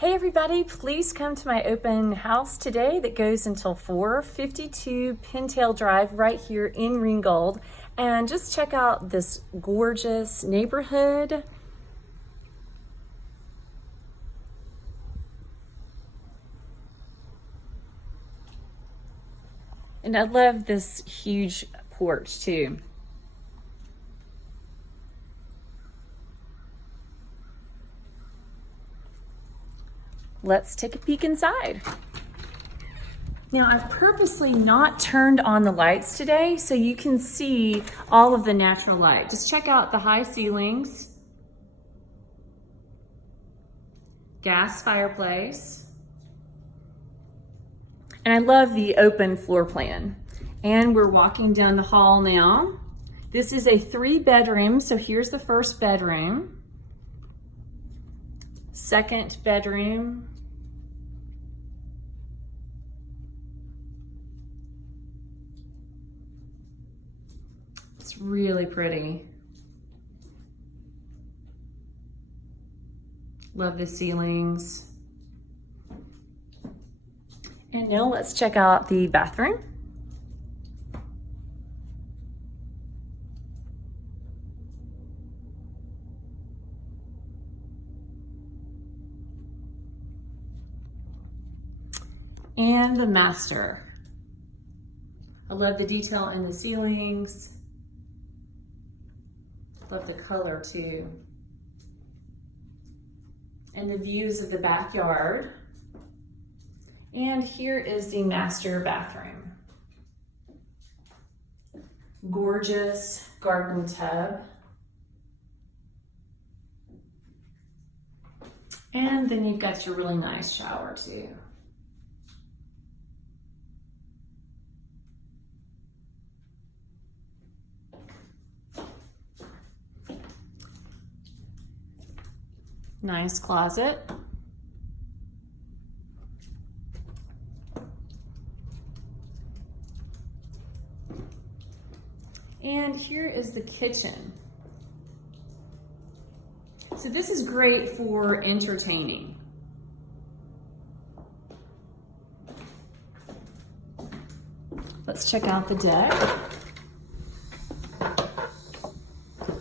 Hey everybody, please come to my open house today that goes until 452 Pintail Drive right here in Ringgold, and just check out this gorgeous neighborhood. And I love this huge porch too. Let's take a peek inside. Now I've purposely not turned on the lights today so you can see all of the natural light. Just check out the high ceilings, gas fireplace, and I love the open floor plan. And we're walking down the hall now. This is a 3-bedroom, so here's the first bedroom. Second bedroom. It's really pretty. Love the ceilings. And now let's check out the bathroom. And the master. I love the detail in the ceilings. Love the color too. And the views of the backyard. And here is the master bathroom. Gorgeous garden tub. And then you've got your really nice shower too. Nice closet. And here is the kitchen. So this is great for entertaining. Let's check out the deck.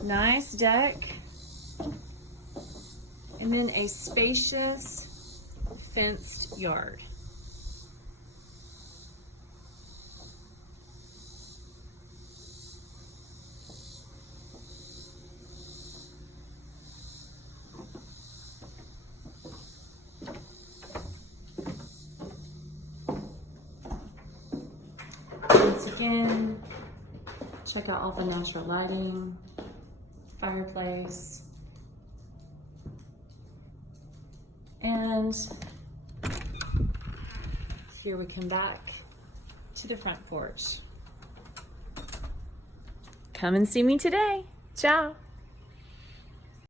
Nice deck. And then a spacious fenced yard. Once again, check out all the natural lighting, fireplace. And here we come back to the front porch. Come and see me today. Ciao.